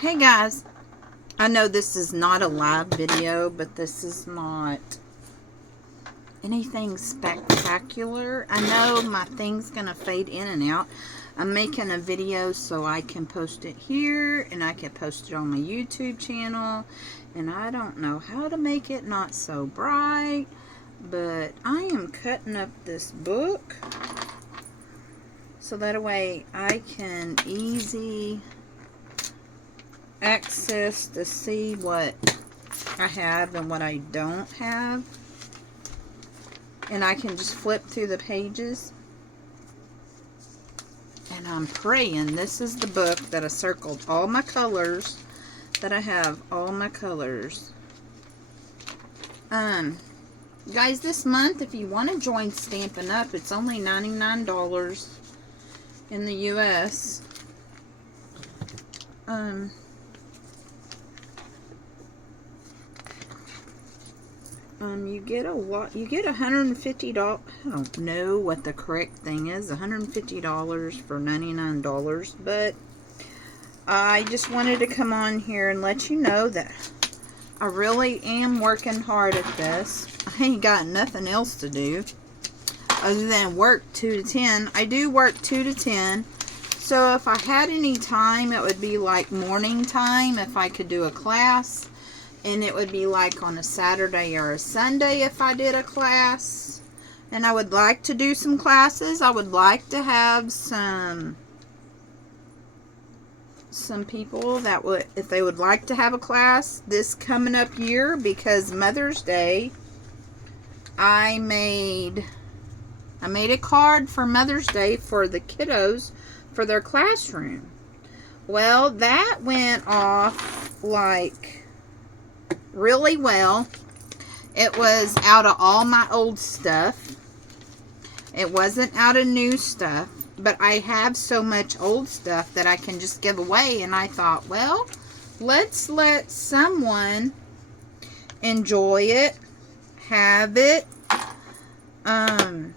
Hey guys, I know this is not a live video, but this is not anything spectacular. I know my thing's gonna fade in and out. I'm making a video so I can post it here and I can post it on my YouTube channel, and I don't know how to make it not so bright, but I am cutting up this book so that way I can easy access to see what I have and what I don't have, and I can just flip through the pages. And I'm praying this is the book that I circled all my colors, that I have all my colors. Guys, this month, if you want to join Stampin' Up, it's only $99 in the US. You get a lot. You get $150. I don't know what the correct thing is. $150 for $99. But I just wanted to come on here and let you know that I really am working hard at this. I ain't got nothing else to do other than work 2 to 10. I do work 2 to 10. So if I had any time, it would be like morning time if I could do a class. And it would be like on a Saturday or a Sunday if I did a class. And I would like to do some classes. I would like to have some people that would, if they would like to have a class this coming up year, because Mother's Day, I made a card for Mother's Day for the kiddos for their classroom. Well, that went off like really well. It was out of all my old stuff. It wasn't out of new stuff, but I have so much old stuff that I can just give away, and I thought, well, let's let someone enjoy it, have it. And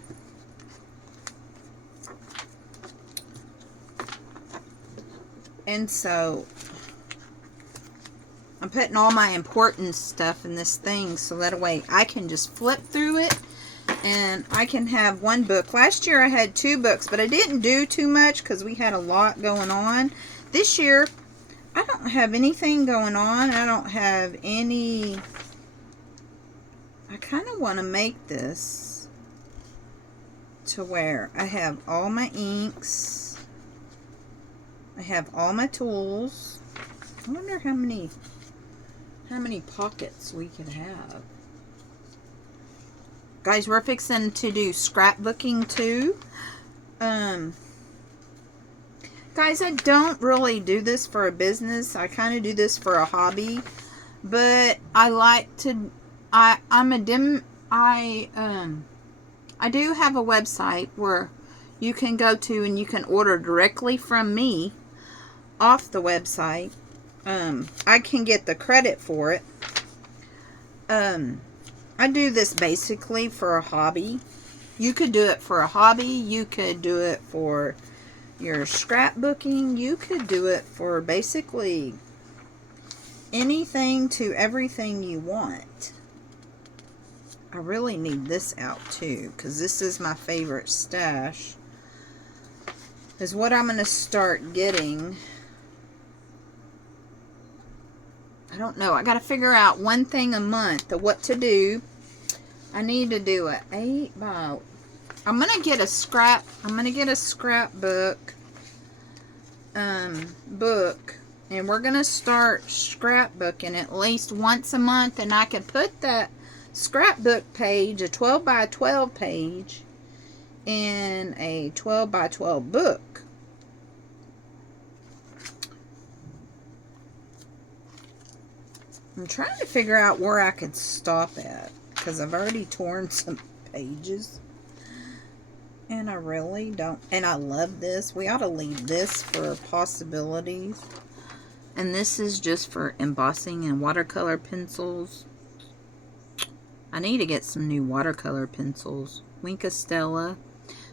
so I'm putting all my important stuff in this thing so that way I can just flip through it and I can have one book. Last year I had 2 books, but I didn't do too much because we had a lot going on. This year I don't have anything going on. I don't have any. I kind of want to make this to where I have all my inks. I have all my tools. I wonder how many pockets we could have. Guys, we're fixing to do scrapbooking too. Guys, I don't really do this for a business. I kind of do this for a hobby, but I like to. I do have a website where you can go to and you can order directly from me off the website. I can get the credit for it. I do this basically for a hobby. You could do it for a hobby. You could do it for your scrapbooking. You could do it for basically anything to everything you want. I really need this out too, because this is my favorite stash. Is what I'm going to start getting. I don't know. I got to figure out one thing a month of what to do. I need to do a 8 by. I'm gonna get a scrapbook. Book, and we're gonna start scrapbooking at least once a month, and I could put that scrapbook page, a 12 by 12 page, in a 12 by 12 book. I'm trying to figure out where I could stop at, because I've already torn some pages. And I really don't. And I love this. We ought to leave this for possibilities. And this is just for embossing and watercolor pencils. I need to get some new watercolor pencils. Wink Stella,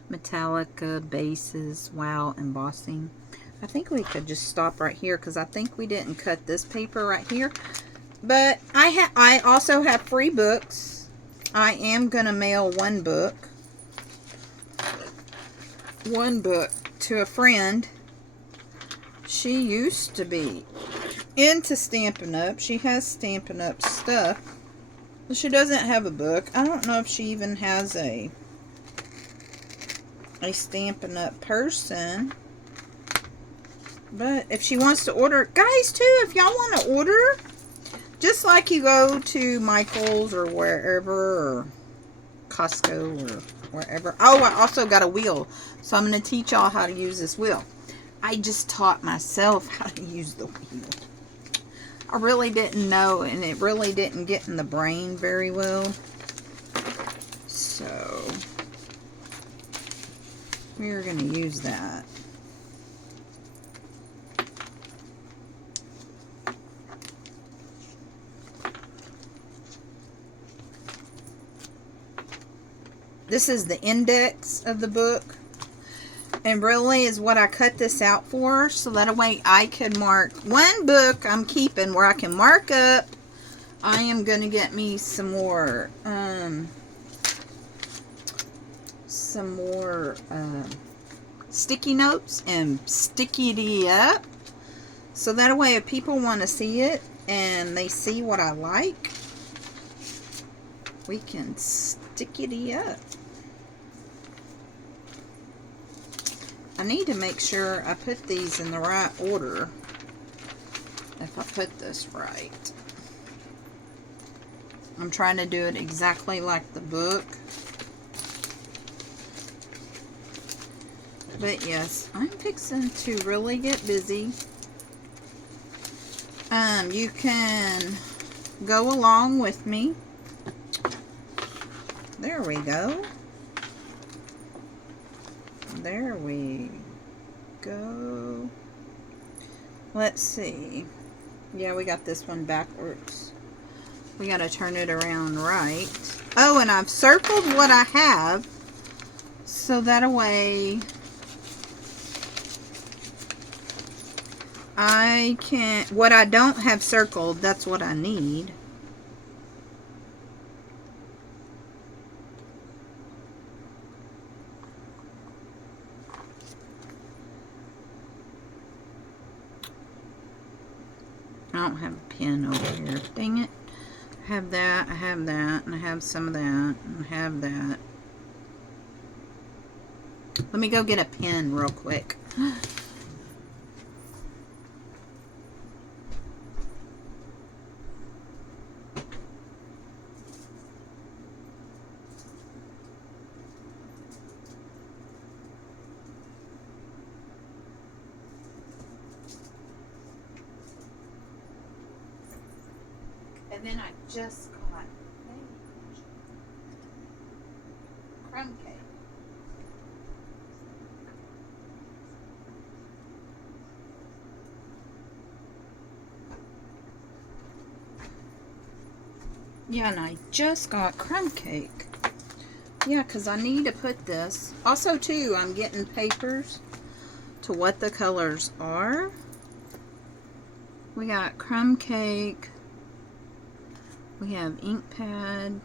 Metallica bases, wow, embossing. I think we could just stop right here because I think we didn't cut this paper right here. But I also have free books. I am going to mail one book to a friend. She used to be into Stampin' Up. She has Stampin' Up stuff. But she doesn't have a book. I don't know if she even has a Stampin' Up person. But if she wants to order, guys too, if y'all want to order, just like you go to Michael's or wherever, or Costco or wherever. Oh, I also got a wheel. So I'm going to teach y'all how to use this wheel. I just taught myself how to use the wheel. I really didn't know, and it really didn't get in the brain very well. So we're going to use that. This is the index of the book. And really is what I cut this out for. So that way I could mark one book I'm keeping where I can mark up. I am going to get me some more sticky notes and sticky it up. So that way if people want to see it and they see what I like, we can stick it up. I need to make sure I put these in the right order. If I put this right. I'm trying to do it exactly like the book. But yes, I'm fixing to really get busy. You can go along with me. There we go. There we go. Let's see. Yeah, we got this one backwards. We got to turn it around right. Oh, and I've circled what I have. So that way I can, what I don't have circled, that's what I need. I don't have a pen over here. Dang it. I have that, I have that, and I have some of that, and I have that. Let me go get a pen real quick. And then I just got crumb cake. Yeah, and I just got crumb cake. Yeah, because I need to put this. Also, too, I'm getting papers to what the colors are. We got crumb cake. We have ink pad.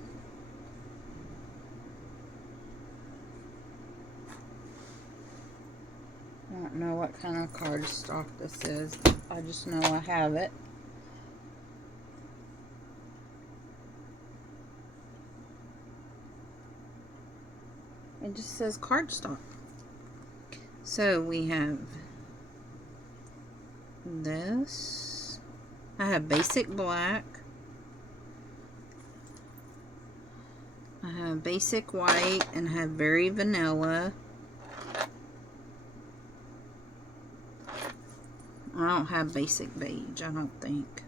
I don't know what kind of cardstock this is. I just know I have it. It just says cardstock. So we have this. I have basic black. I have basic white and I have very vanilla. I don't have basic beige, I don't think.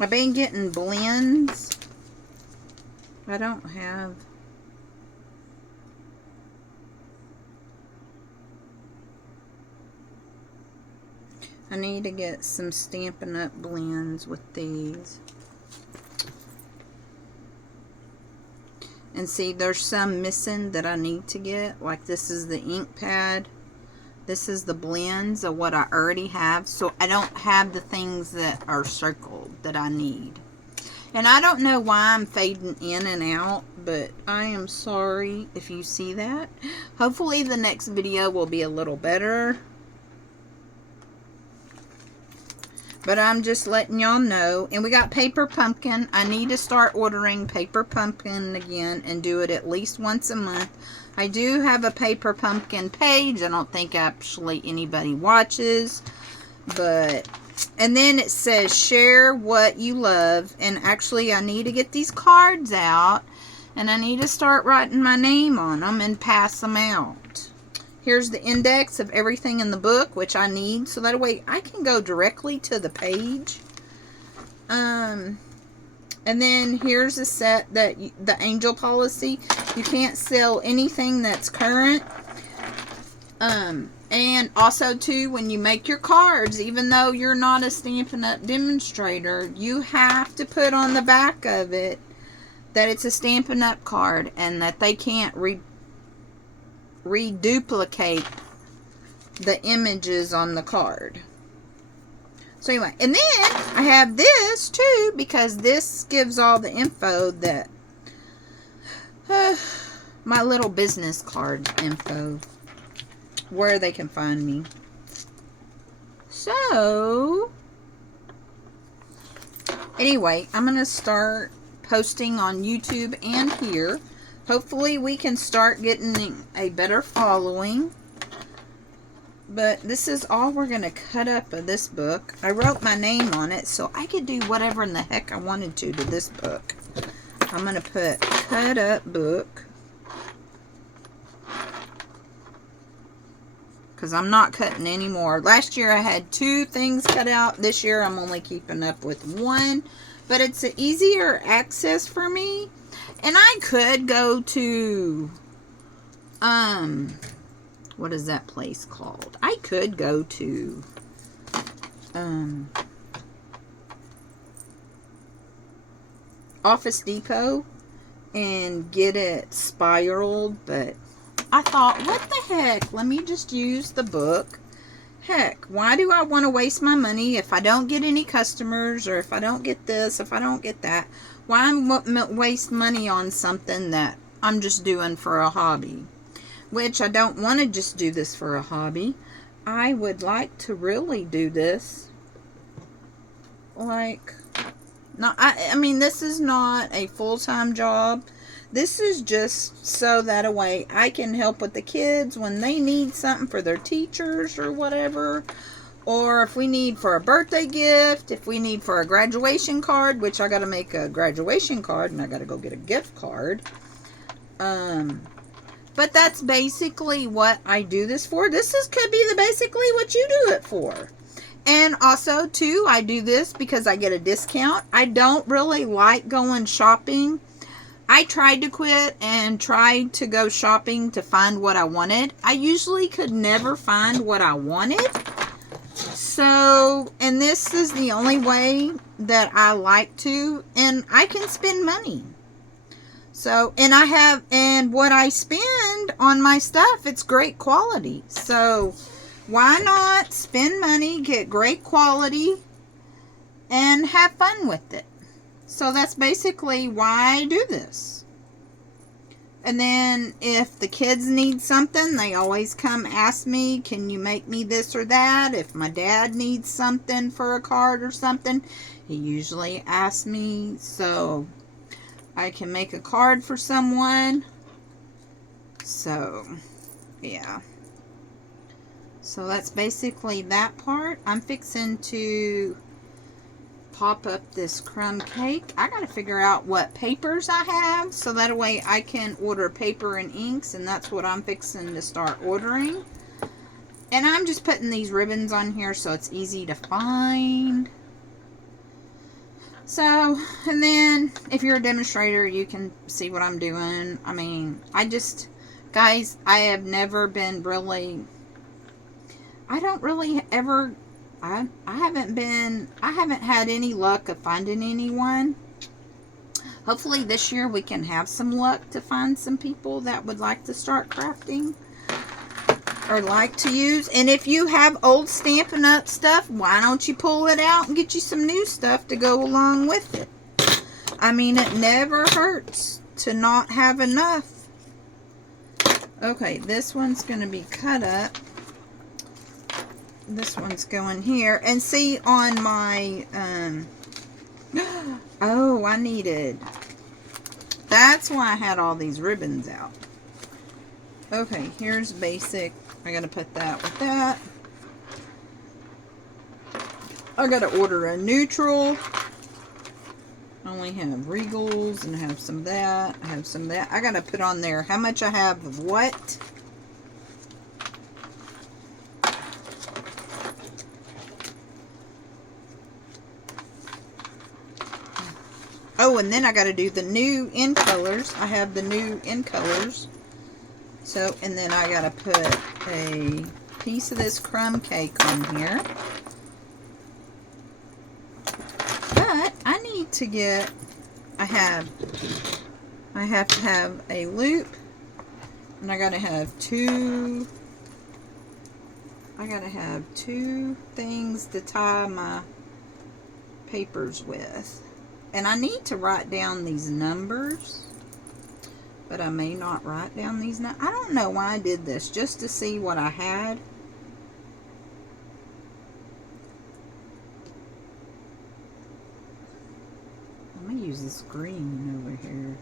I've been getting blends. I don't have. I need to get some Stampin' Up blends with these. And see, there's some missing that I need to get. Like this is the ink pad. This is the blends of what I already have. So I don't have the things that are circled that I need. And I don't know why I'm fading in and out, but I am sorry if you see that. Hopefully the next video will be a little better. But I'm just letting y'all know. And we got Paper Pumpkin. I need to start ordering Paper Pumpkin again and do it at least once a month. I do have a Paper Pumpkin page. I don't think actually anybody watches. But... and then it says share what you love, and actually I need to get these cards out and I need to start writing my name on them and pass them out. Here's the index of everything in the book, which I need, so that way I can go directly to the page. And then here's a set that the angel policy. You can't sell anything that's current. And also, too, when you make your cards, even though you're not a Stampin' Up! Demonstrator, you have to put on the back of it that it's a Stampin' Up! Card and that they can't reduplicate the images on the card. So, anyway, and then I have this, too, because this gives all the info that my little business card info. Where they can find me. So, anyway, I'm going to start posting on YouTube and here. Hopefully we can start getting a better following. But this is all we're going to cut up of this book. I wrote my name on it so I could do whatever in the heck I wanted to this book. I'm going to put cut up book. Because I'm not cutting anymore. Last year I had 2 things cut out. This year I'm only keeping up with 1. But it's an easier access for me. And I could go to, what is that place called? I could go to, Office Depot and get it spiraled, but I thought, what the heck? Let me just use the book. Heck, why do I want to waste my money if I don't get any customers, or if I don't get this, if I don't get that? Why waste money on something that I'm just doing for a hobby? Which I don't want to just do this for a hobby. I would like to really do this. Like, no, I mean, this is not a full-time job. This is just so that way I can help with the kids when they need something for their teachers or whatever. Or if we need for a birthday gift, if we need for a graduation card, which I got to make a graduation card and I got to go get a gift card. But that's basically what I do this for. Could be basically what you do it for. And also, too, I do this because I get a discount. I don't really like going shopping. I tried to quit and tried to go shopping to find what I wanted. I usually could never find what I wanted. So, and this is the only way that I like to, and I can spend money. So, and what I spend on my stuff, it's great quality. So, why not spend money, get great quality, and have fun with it? So that's basically why I do this. And then if the kids need something, they always come ask me, can you make me this or that? If my dad needs something for a card or something, he usually asks me so I can make a card for someone. So, yeah. So that's basically that part. I'm fixing to pop up this crumb cake. I gotta figure out what papers I have so that way I can order paper and inks, and that's what I'm fixing to start ordering. And I'm just putting these ribbons on here so it's easy to find. So, and then if you're a demonstrator, you can see what I'm doing. I mean, guys, I have never been really, I don't really ever, I haven't had any luck of finding anyone. Hopefully this year we can have some luck to find some people that would like to start crafting or like to use. And if you have old Stampin' Up stuff, why don't you pull it out and get you some new stuff to go along with it? I mean, it never hurts to not have enough. Okay, this one's going to be cut up. This one's going here. And see on my, oh, I needed, that's why I had all these ribbons out. Okay, here's basic. I gotta put that with that. I gotta order a neutral. I only have Regals and I have some of that. I have some of that. I gotta put on there how much I have of what. Oh, and then I got to do the new in colors. I have the new in colors. So, and then I got to put a piece of this crumb cake on here. But I need to get, I have to have a loop. And I got to have two things to tie my papers with. And I need to write down these numbers, but I may not write down these numbers. I don't know why I did this, just to see what I had. I'm going to use this green over here.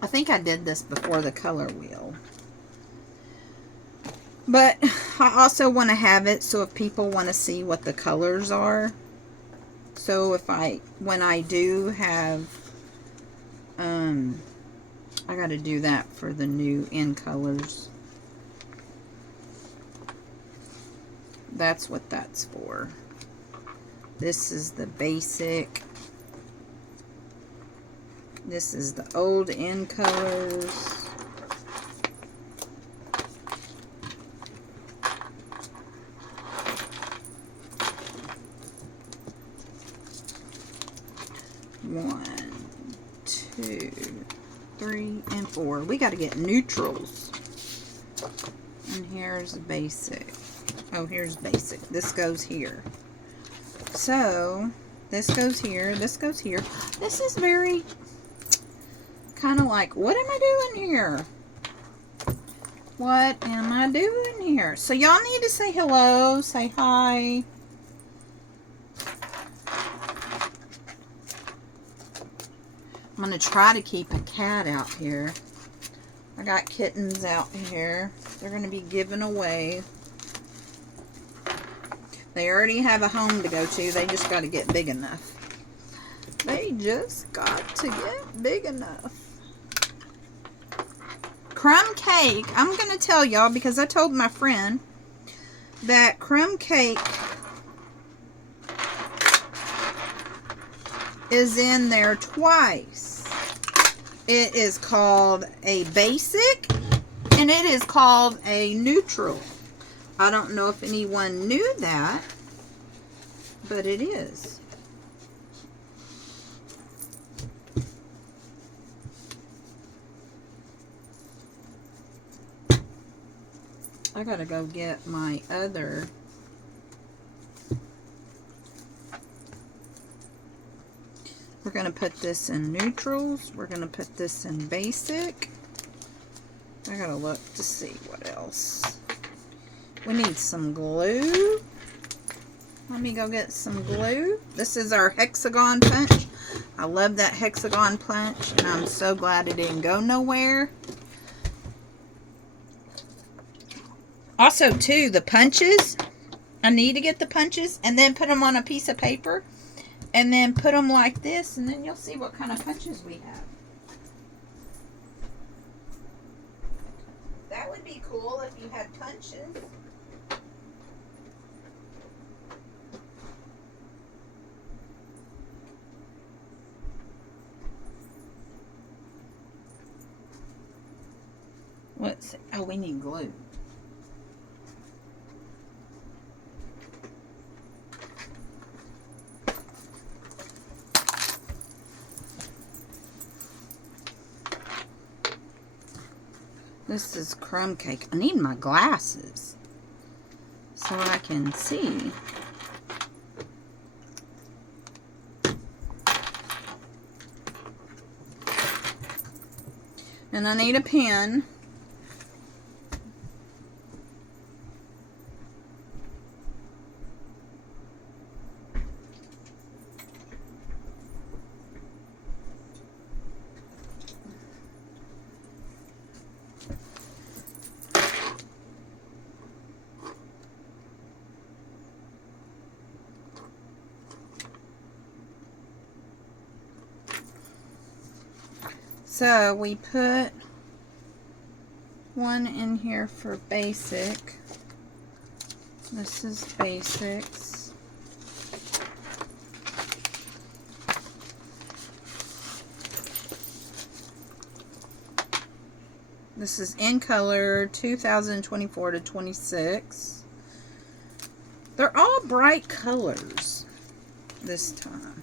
I think I did this before the color wheel. But I also want to have it so if people want to see what the colors are. So if when I do have, I got to do that for the new in colors. That's what that's for. This is the basic. This is the old in colors. One, two, three, and four. We got to get neutrals. And here's basic. Oh, here's basic. This goes here. So, this goes here. This goes here. This is very kind of like, what am I doing here? What am I doing here? So, y'all need to say hello. Say hi. I'm going to try to keep a cat out here. I got kittens out here. They're going to be given away. They already have a home to go to. They just got to get big enough. They just got to get big enough. Crumb cake. I'm going to tell y'all because I told my friend that crumb cake is in there twice. It is called a basic and it is called a neutral. I don't know if anyone knew that, but it is. I gotta go get my other. We're going to put this in neutrals. We're going to put this in basic. I got to look to see what else. We need some glue. Let me go get some glue. This is our hexagon punch. I love that hexagon punch, and I'm so glad it didn't go nowhere. Also, too, the punches. I need to get the punches and then put them on a piece of paper. And then put them like this, and then you'll see what kind of punches we have. That would be cool if you had punches. Oh, we need glue. This is crumb cake. I need my glasses so I can see. And I need a pen. So we put one in here for basic. This is basics. This is in color 2024 to 26. They're all bright colors this time.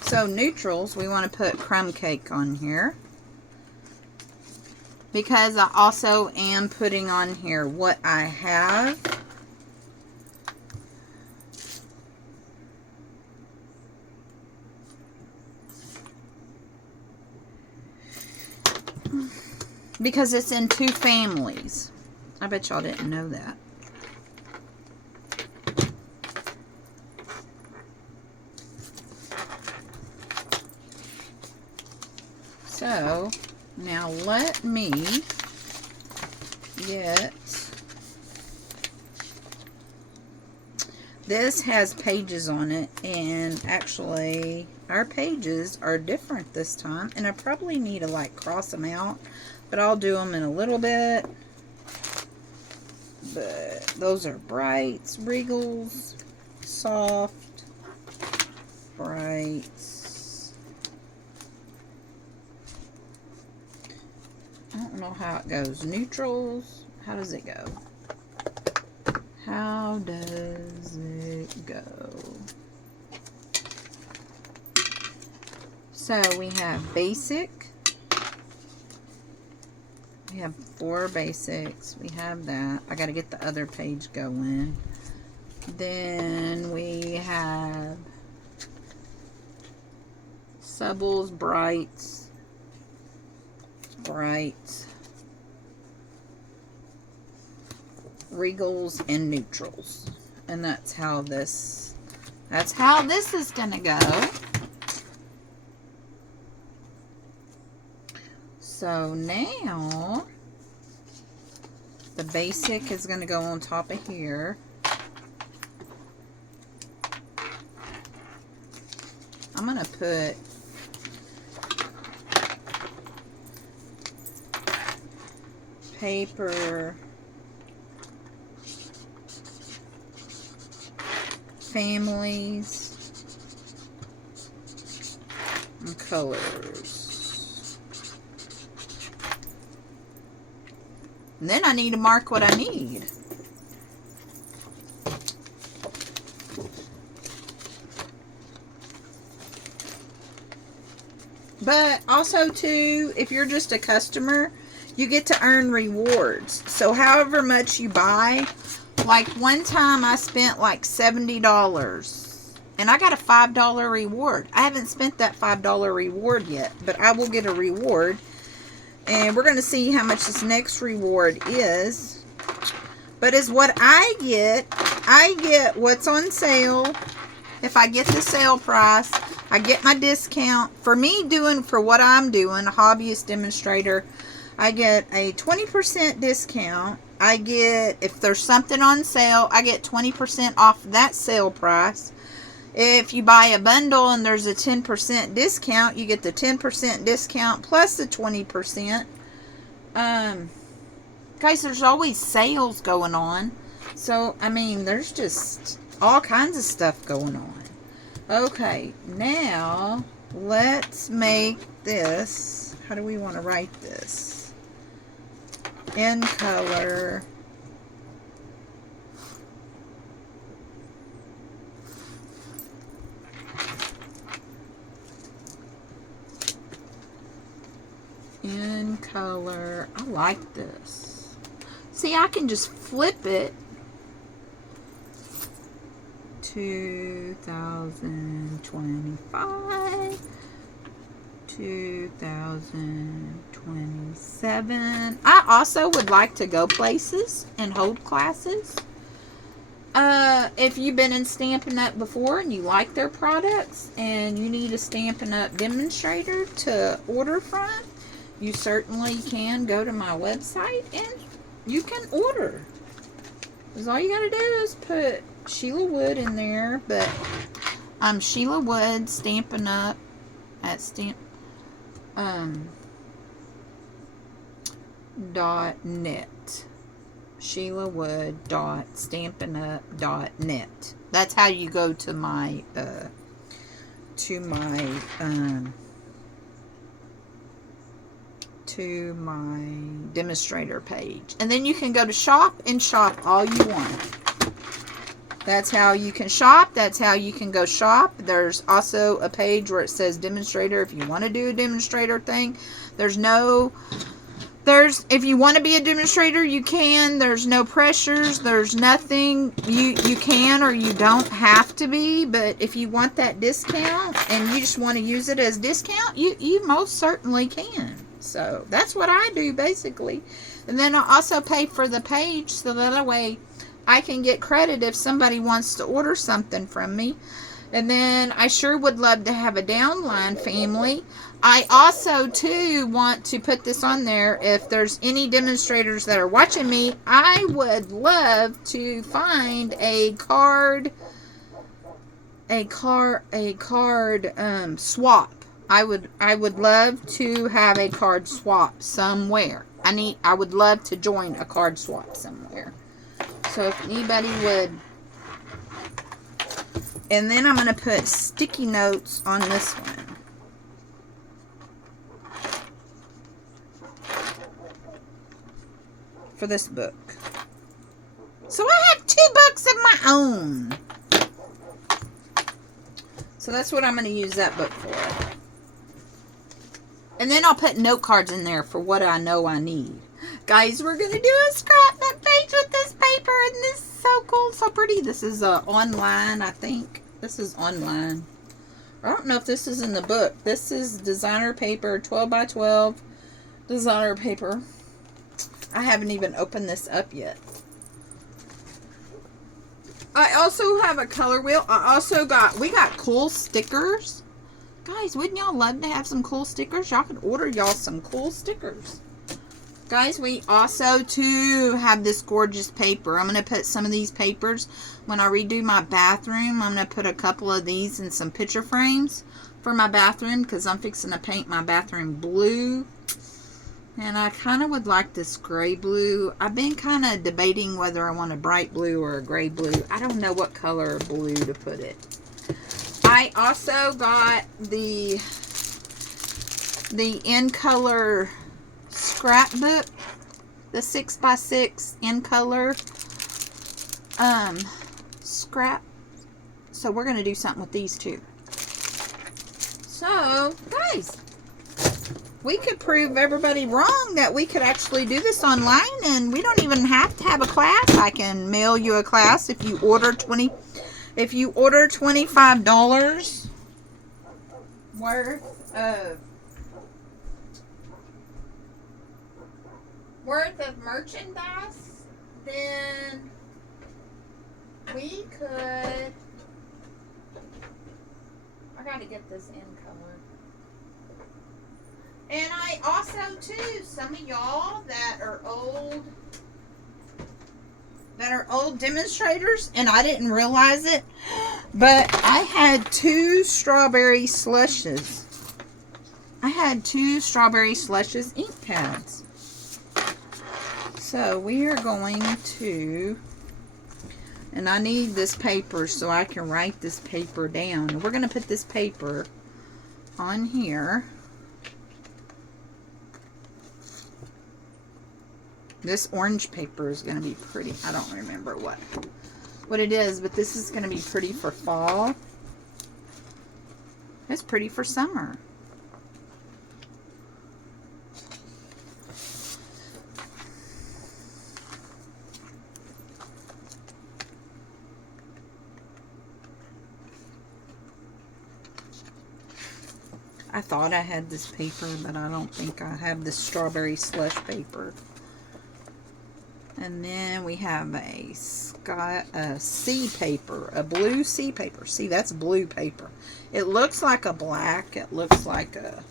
So neutrals, we want to put crumb cake on here. Because I also am putting on here what I have. Because it's in two families. I bet y'all didn't know that. So, now let me get, this has pages on it, and actually our pages are different this time, and I probably need to like cross them out, but I'll do them in a little bit. But those are brights, regals, soft, brights. I don't know how it goes. Neutrals. How does it go? How does it go? So we have basic. We have 4 basics. We have that. I got to get the other page going. Then we have subbles, brights. Brights, regals, and neutrals, and that's how this is gonna go. So now the basic is gonna go on top of here. I'm gonna put paper, families, and colors. And then I need to mark what I need. But also too, if you're just a customer, you get to earn rewards. So however much you buy, like one time I spent like $70 and I got a $5 reward. I haven't spent that $5 reward yet, but I will get a reward. And we're going to see how much this next reward is. But is what I get what's on sale. If I get the sale price, I get my discount. For me for what I'm doing, a hobbyist demonstrator, I get a 20% discount. I get, if there's something on sale, I get 20% off that sale price. If you buy a bundle and there's a 10% discount, you get the 10% discount plus the 20%. Guys, there's always sales going on. So, I mean, there's just all kinds of stuff going on. Okay, now let's make this. How do we want to write this? in color. In color. I like this. See, I can just flip it. 2025. 2027. I also would like to go places and hold classes. If you've been in Stampin' Up before and you like their products and you need a Stampin' Up demonstrator to order from, you certainly can go to my website and you can order. Because all you gotta do is put Sheila Wood in there, but I'm Sheila Wood Stampin' Up at .net. SheilaWood.stampinup.net. That's how you go to my demonstrator page. And then you can go to shop and shop all you want. That's how you can shop. That's how you can go shop. There's also a page where it says demonstrator if you want to do a demonstrator thing. If you want to be a demonstrator, you can. There's no pressures. There's nothing. You can or you don't have to be. But if you want that discount and you just want to use it as discount, you most certainly can. So that's what I do basically. And then I also pay for the page so that way I can get credit if somebody wants to order something from me. And then I sure would love to have a downline family. I also, too, want to put this on there. If there's any demonstrators that are watching me, I would love to find a card swap. I would love to have a card swap somewhere. I would love to join a card swap somewhere. So if anybody would. And then I'm going to put sticky notes on this one. For this book. So I have 2 books of my own. So that's what I'm going to use that book for. And then I'll put note cards in there for what I know I need. Guys, we're going to do a scrapbook page with this paper. And this is so cool, so pretty. This is online, I think. This is online. I don't know if this is in the book. This is designer paper, 12 by 12 designer paper. I haven't even opened this up yet. I also have a color wheel. We got cool stickers. Guys, wouldn't y'all love to have some cool stickers? Y'all could order y'all some cool stickers. Guys, we also, too, have this gorgeous paper. I'm going to put some of these papers, when I redo my bathroom, I'm going to put a couple of these in some picture frames for my bathroom, because I'm fixing to paint my bathroom blue. And I kind of would like this gray blue. I've been kind of debating whether I want a bright blue or a gray blue. I don't know what color blue to put it. I also got the in color scrapbook, the 6x6 in color scrap. So we're going to do something with these too. So, guys, we could prove everybody wrong that we could actually do this online, and we don't even have to have a class. I can mail you a class if you order $25 worth of merchandise, then we could. I gotta get this in color. And I also, too, some of y'all that are old demonstrators, and I didn't realize it, but I had 2 strawberry slushes. I had 2 strawberry slushes ink pads. So we are going to, and I need this paper so I can write this paper down. We're going to put this paper on here. This orange paper is going to be pretty. I don't remember what it is, but this is going to be pretty for fall. It's pretty for summer. I thought I had this paper, but I don't think I have this strawberry slush paper. And then we have a sea paper, a blue sea paper. See, that's blue paper. It looks like a black, it looks like a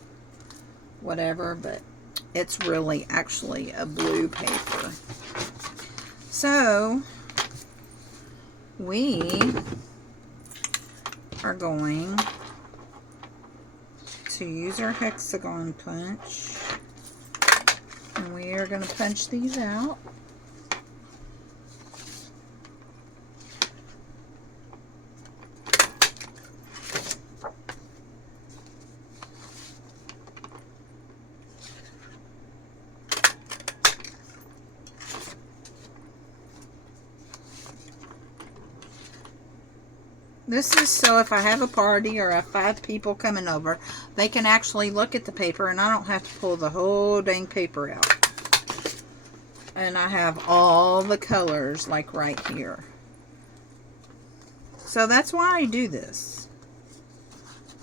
whatever, but it's really actually a blue paper. So, we are going to use our hexagon punch, and we are going to punch these out. This is so if I have a party or I have 5 people coming over, they can actually look at the paper and I don't have to pull the whole dang paper out. And I have all the colors like right here. So that's why I do this.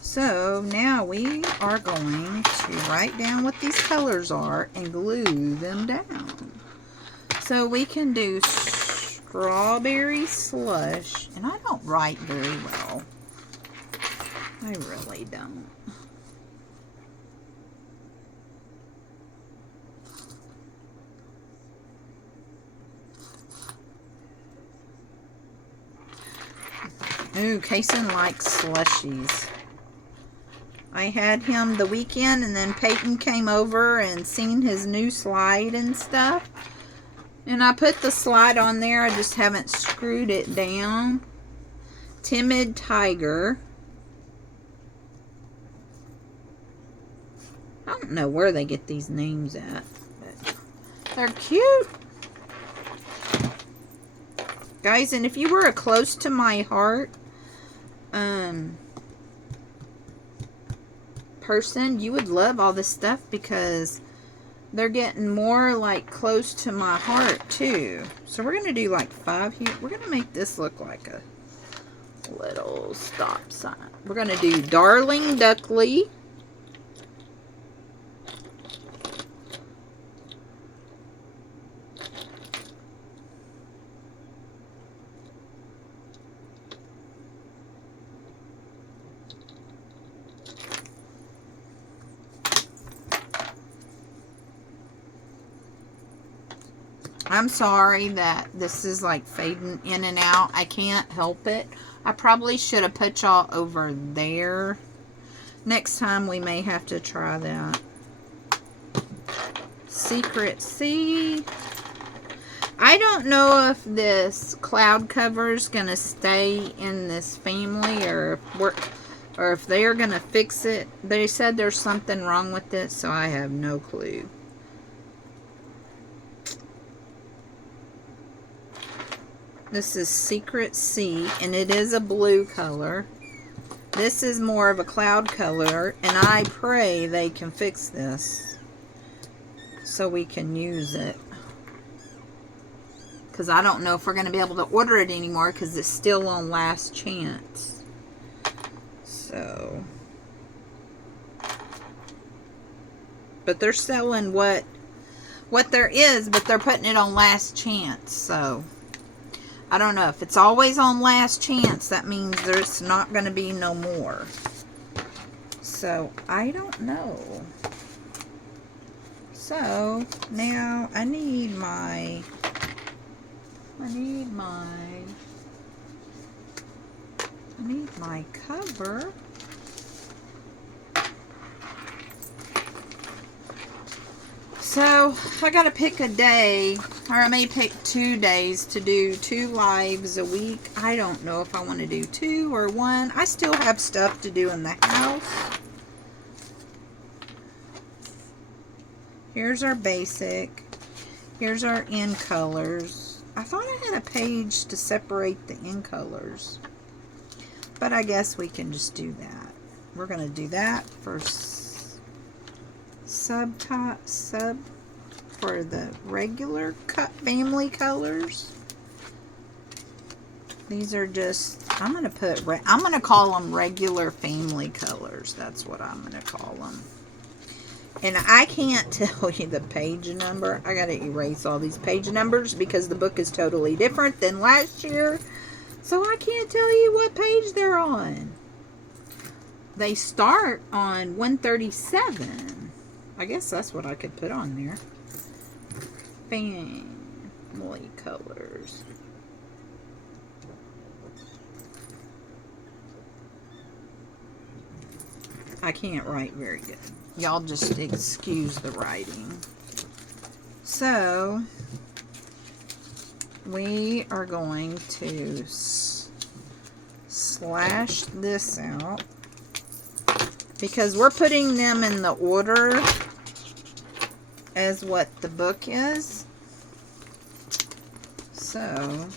So now we are going to write down what these colors are and glue them down. So we can do strawberry slush, and I don't write very well. I really don't. Ooh, Kason likes slushies. I had him the weekend, and then Peyton came over and seen his new slide and stuff. And I put the slide on there. I just haven't screwed it down. Timid Tiger. I don't know where they get these names at, but they're cute. Guys, and if you were a close to my heart person, you would love all this stuff because they're getting more like close to my heart too. So we're going to do like 5 here. We're going to make this look like a little stop sign. We're going to do Darling Duckley. I'm sorry that this is like fading in and out. I can't help it. I probably should have put y'all over there. Next time we may have to try that. Secret Sea. I don't know if this cloud cover is going to stay in this family or if they are going to fix it. They said there's something wrong with it, so I have no clue. This is Secret Sea, and it is a blue color. This is more of a cloud color, and I pray they can fix this so we can use it. Because I don't know if we're going to be able to order it anymore because it's still on last chance. So. But they're selling what there is, but they're putting it on last chance, so. I don't know. If it's always on last chance, that means there's not going to be no more. So, I don't know. So, now I need my cover. So, I gotta pick a day, or I may pick 2 days to do 2 lives a week. I don't know if I want to do 2 or 1. I still have stuff to do in the house. Here's our basic. Here's our in colors. I thought I had a page to separate the in colors, but I guess we can just do that. We're going to do that for sub for the regular family colors. These are just, I'm going to call them regular family colors. That's what I'm going to call them. And I can't tell you the page number. I got to erase all these page numbers because the book is totally different than last year. So I can't tell you what page they're on. They start on 137. I guess that's what I could put on there. Family colors. I can't write very good. Y'all just excuse the writing. So, we are going to slash this out because we're putting them in the order as what the book is. So,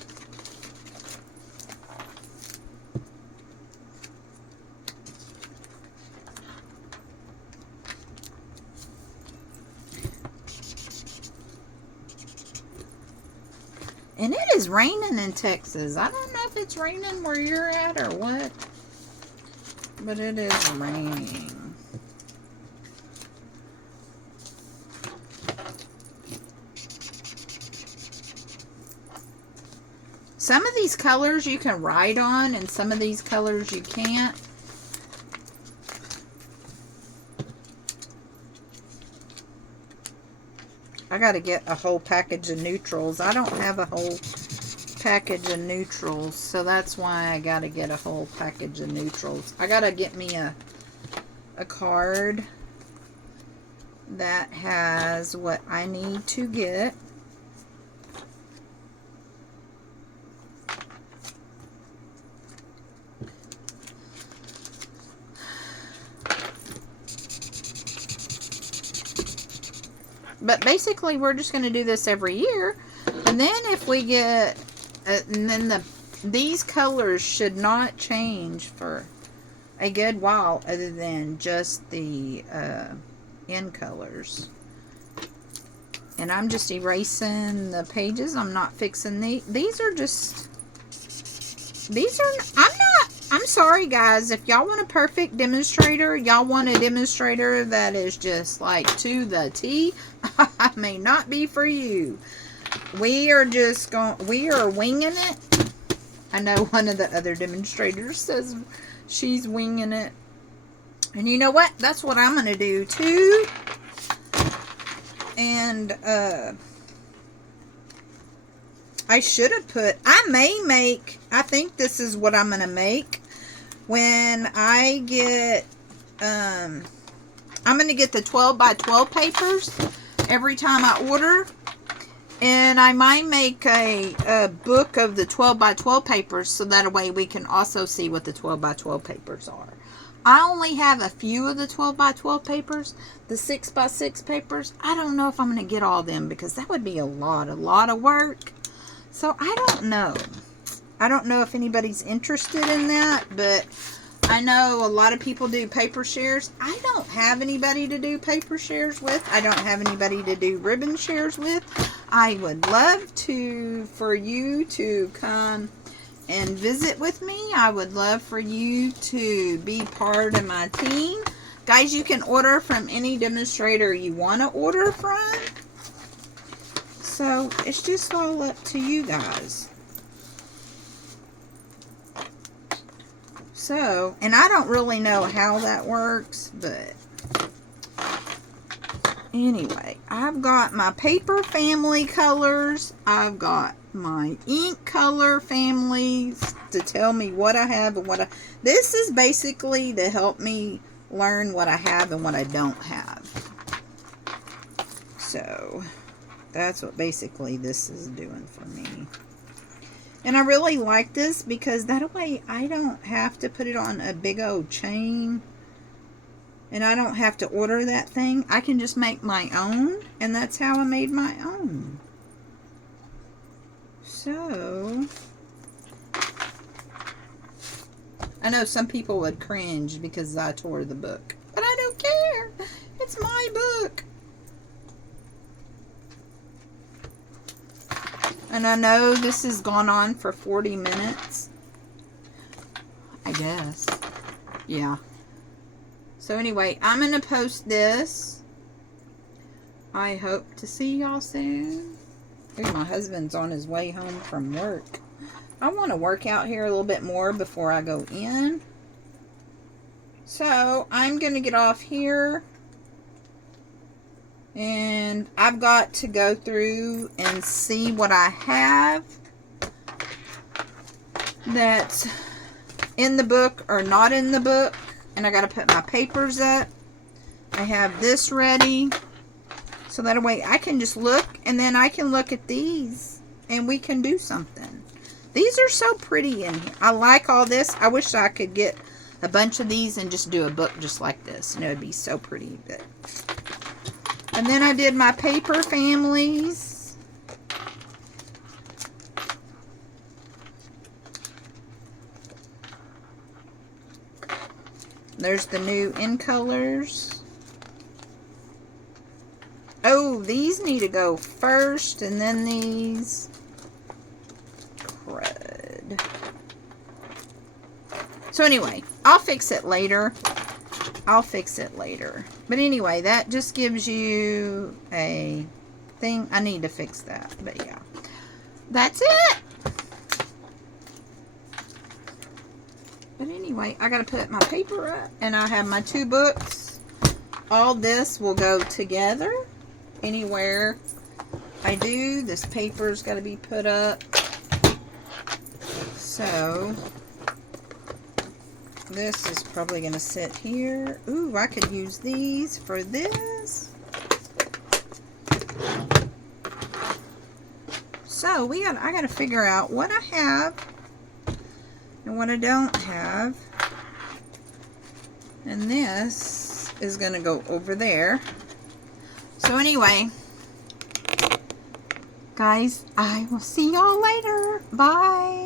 and it is raining in Texas. I don't know if it's raining where you're at or what, but it is raining. Some of these colors you can write on, and some of these colors you can't. I got to get a whole package of neutrals. I don't have a whole package of neutrals, so that's why I got to get a whole package of neutrals. I got to get me a card that has what I need to get. But basically, we're just going to do this every year. And then if we get, and then these colors should not change for a good while other than just the in colors. And I'm just erasing the pages. I'm not fixing these are just, I'm sorry guys, if y'all want a perfect demonstrator, y'all want a demonstrator that is just like to the T, I may not be for you. We are winging it. I know one of the other demonstrators says she's winging it. And you know what? That's what I'm going to do too. And I should have put, I think this is what I'm going to make when I get, I'm going to get the 12 by 12 papers every time I order. And I might make a book of the 12 by 12 papers so that way we can also see what the 12 by 12 papers are. I only have a few of the 12 by 12 papers. The 6 by 6 papers, I don't know if I'm going to get all of them because that would be a lot of work. So I don't know. I don't know if anybody's interested in that, but I know a lot of people do paper shares. I don't have anybody to do paper shares with. I don't have anybody to do ribbon shares with. I would love for you to come and visit with me. I would love for you to be part of my team. Guys, you can order from any demonstrator you want to order from. So, it's just all up to you guys. So, and I don't really know how that works, but anyway, I've got my paper family colors. I've got my ink color families to tell me what I have and what I... This is basically to help me learn what I have and what I don't have. So, that's what basically this is doing for me. And I really like this because that way I don't have to put it on a big old chain. And I don't have to order that thing. I can just make my own. And that's how I made my own. So, I know some people would cringe because I tore the book, but I don't care. It's my book. And I know this has gone on for 40 minutes. I guess. Yeah. So anyway, I'm going to post this. I hope to see y'all soon. Ooh, my husband's on his way home from work. I want to work out here a little bit more before I go in. So I'm going to get off here. And I've got to go through and see what I have that's in the book or not in the book. And I got to put my papers up. I have this ready. So that way I can just look, and then I can look at these and we can do something. These are so pretty in here. I like all this. I wish I could get a bunch of these and just do a book just like this. And it would be so pretty. But and then I did my paper families. There's the new in colors. Oh, these need to go first, and then these. Crud. So anyway, I'll fix it later. I'll fix it later. But anyway, that just gives you a thing. I need to fix that, but yeah. That's it. But anyway, I got to put my paper up, and I have my 2 books. All this will go together. Anywhere I do, this paper's got to be put up. So this is probably going to sit here. Ooh, I could use these for this. So I got to figure out what I have and what I don't have. And this is going to go over there. So anyway, guys, I will see y'all later. Bye.